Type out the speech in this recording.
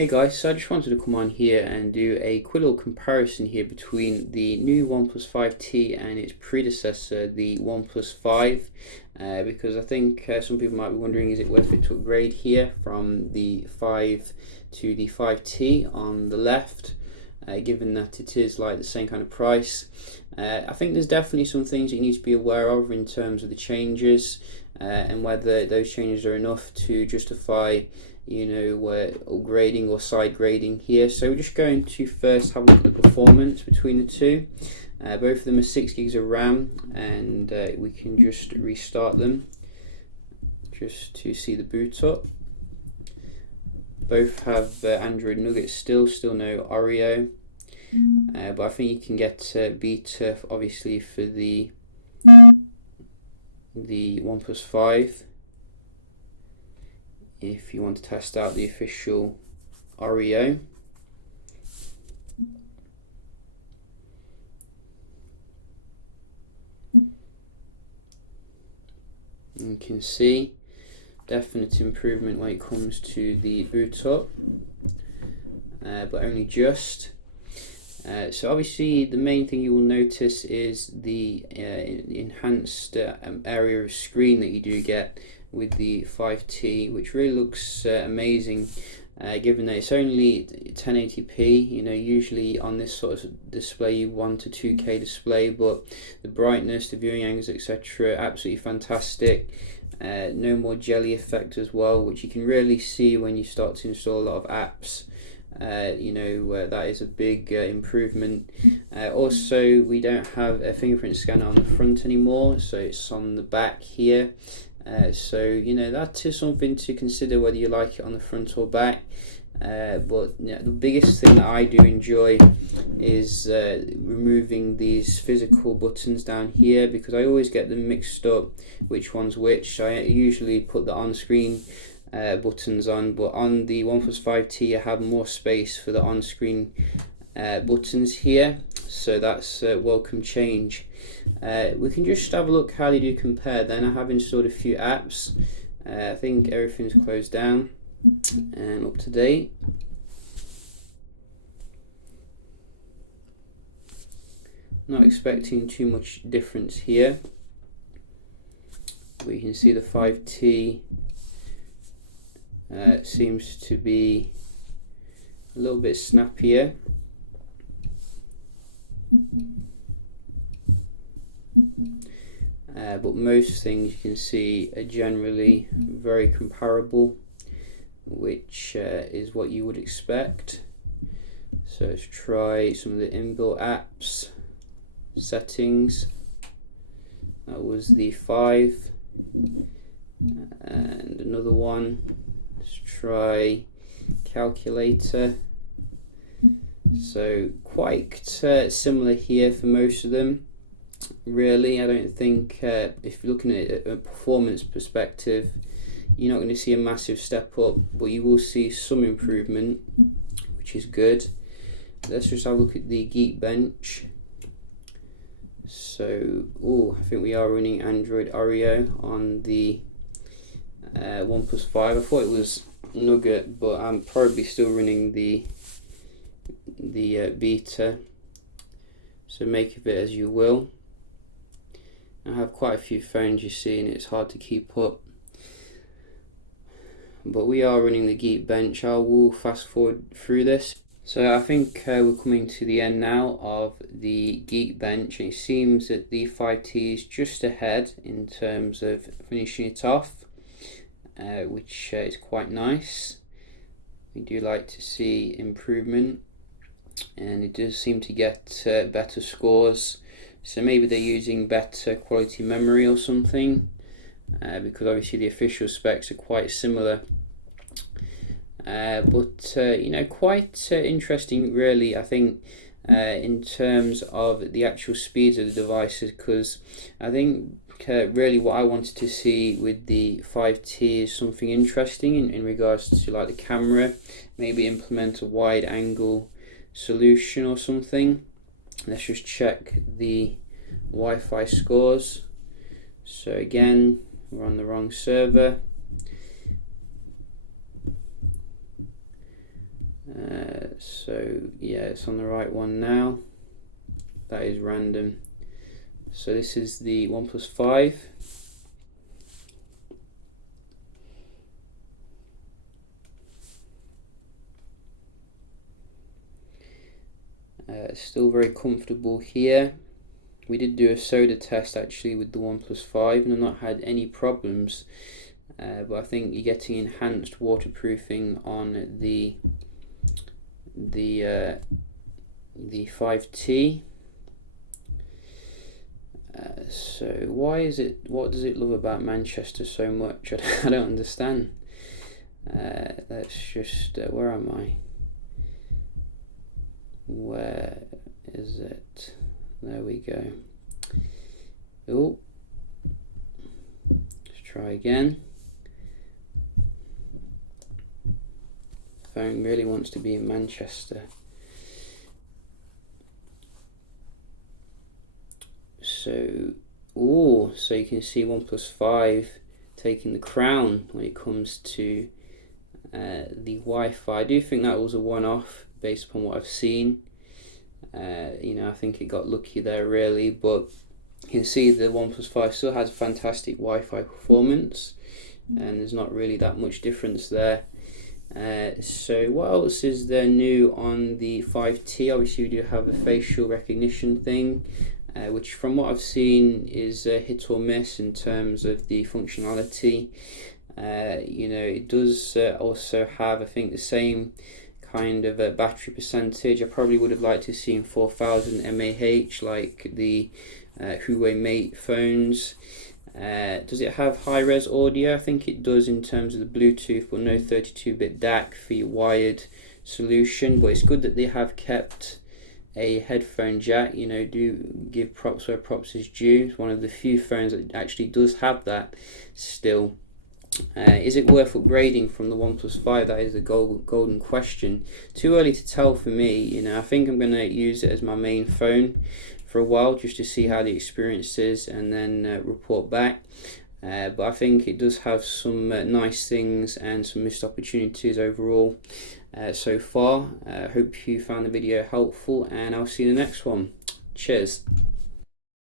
Hey guys, so I just wanted to come on here and do a quick little comparison here between the new OnePlus 5T and its predecessor, the OnePlus 5, because I think some people might be wondering, is it worth it to upgrade here from the 5 to the 5T on the left, given that it is like the same kind of price. I think there's definitely some things that you need to be aware of in terms of the changes, and whether those changes are enough to justify upgrading or side grading here. So we're just going to first have a look at the performance between the two. Both of them are 6 gigs of RAM, and we can just restart them just to see the boot up. Both have Android Nuggets still no Oreo, but I think you can get beta obviously for the OnePlus 5 if you want to test out the official Oreo. You can see definite improvement when it comes to the boot up, but only just. So obviously the main thing you will notice is the enhanced area of screen that you do get with the 5T, which really looks amazing, given that it's only 1080p. Usually on this sort of display you want a 2K display, but the brightness, the viewing angles, etc., absolutely fantastic. No more jelly effect as well, which you can really see when you start to install a lot of apps. That is a big improvement. Also, we don't have a fingerprint scanner on the front anymore, so it's on the back here. So that is something to consider whether you like it on the front or back. But the biggest thing that I do enjoy is removing these physical buttons down here, because I always get them mixed up which one's which. I usually put the on-screen buttons on, but on the OnePlus 5T I have more space for the on-screen buttons here, so that's a welcome change. We can just have a look how they do compare. Then I have installed a few apps. I think everything's closed down and up to date. Not expecting too much difference here. We can see the 5T seems to be a little bit snappier. But most things you can see are generally very comparable, which is what you would expect. So let's try some of the inbuilt apps settings. That was the 5, and another one. Let's try calculator. So quite similar here for most of them. Really, I don't think if you're looking at a performance perspective, you're not going to see a massive step up, but you will see some improvement, which is good. Let's just have a look at the Geekbench. So, I think we are running Android Oreo on the OnePlus 5. I thought it was Nugget, but I'm probably still running the beta. So make of it as you will. I have quite a few phones, you see, and it's hard to keep up. But we are running the Geekbench. I will fast forward through this. So I think we're coming to the end now of the Geekbench, and it seems that the 5T is just ahead in terms of finishing it off, which is quite nice. We do like to see improvement, and it does seem to get better scores. So maybe they're using better quality memory or something, because obviously the official specs are quite similar. But quite interesting really, I think, in terms of the actual speeds of the devices, because I think really what I wanted to see with the 5T is something interesting in regards to like the camera, maybe implement a wide angle solution or something. Let's just check the Wi-Fi scores. So again, we're on the wrong server. So yeah, it's on the right one now. That is random. So this is the OnePlus 5. Still very comfortable here. We did do a soda test actually with the OnePlus 5 and I've not had any problems, but I think you're getting enhanced waterproofing on the 5T. So why is it, what does it love about Manchester so much? I don't understand. Let's just, where am I? Where is it? There we go. Oh, let's try again. Phone really wants to be in Manchester. So, so you can see OnePlus 5 taking the crown when it comes to the Wi-Fi. I do think that was a one-off based upon what I've seen. You know, I think it got lucky there really, but you can see the OnePlus 5 still has fantastic Wi-Fi performance, and there's not really that much difference there. So what else is there new on the 5T? Obviously we do have a facial recognition thing, which from what I've seen is hit or miss in terms of the functionality. You know, it does also have, I think, the same kind of a battery percentage. I probably would have liked to have seen 4000 mAh like the Huawei Mate phones. Does it have high-res audio? I think it does in terms of the Bluetooth, but no 32-bit DAC for your wired solution. But it's good that they have kept a headphone jack. You know, do give props where props is due. It's one of the few phones that actually does have that still. Is it worth upgrading from the OnePlus 5? That is the golden question. Too early to tell for me. You know, I think I'm going to use it as my main phone for a while just to see how the experience is and then report back. But I think it does have some nice things and some missed opportunities overall so far. Hope you found the video helpful, and I'll see you in the next one. Cheers.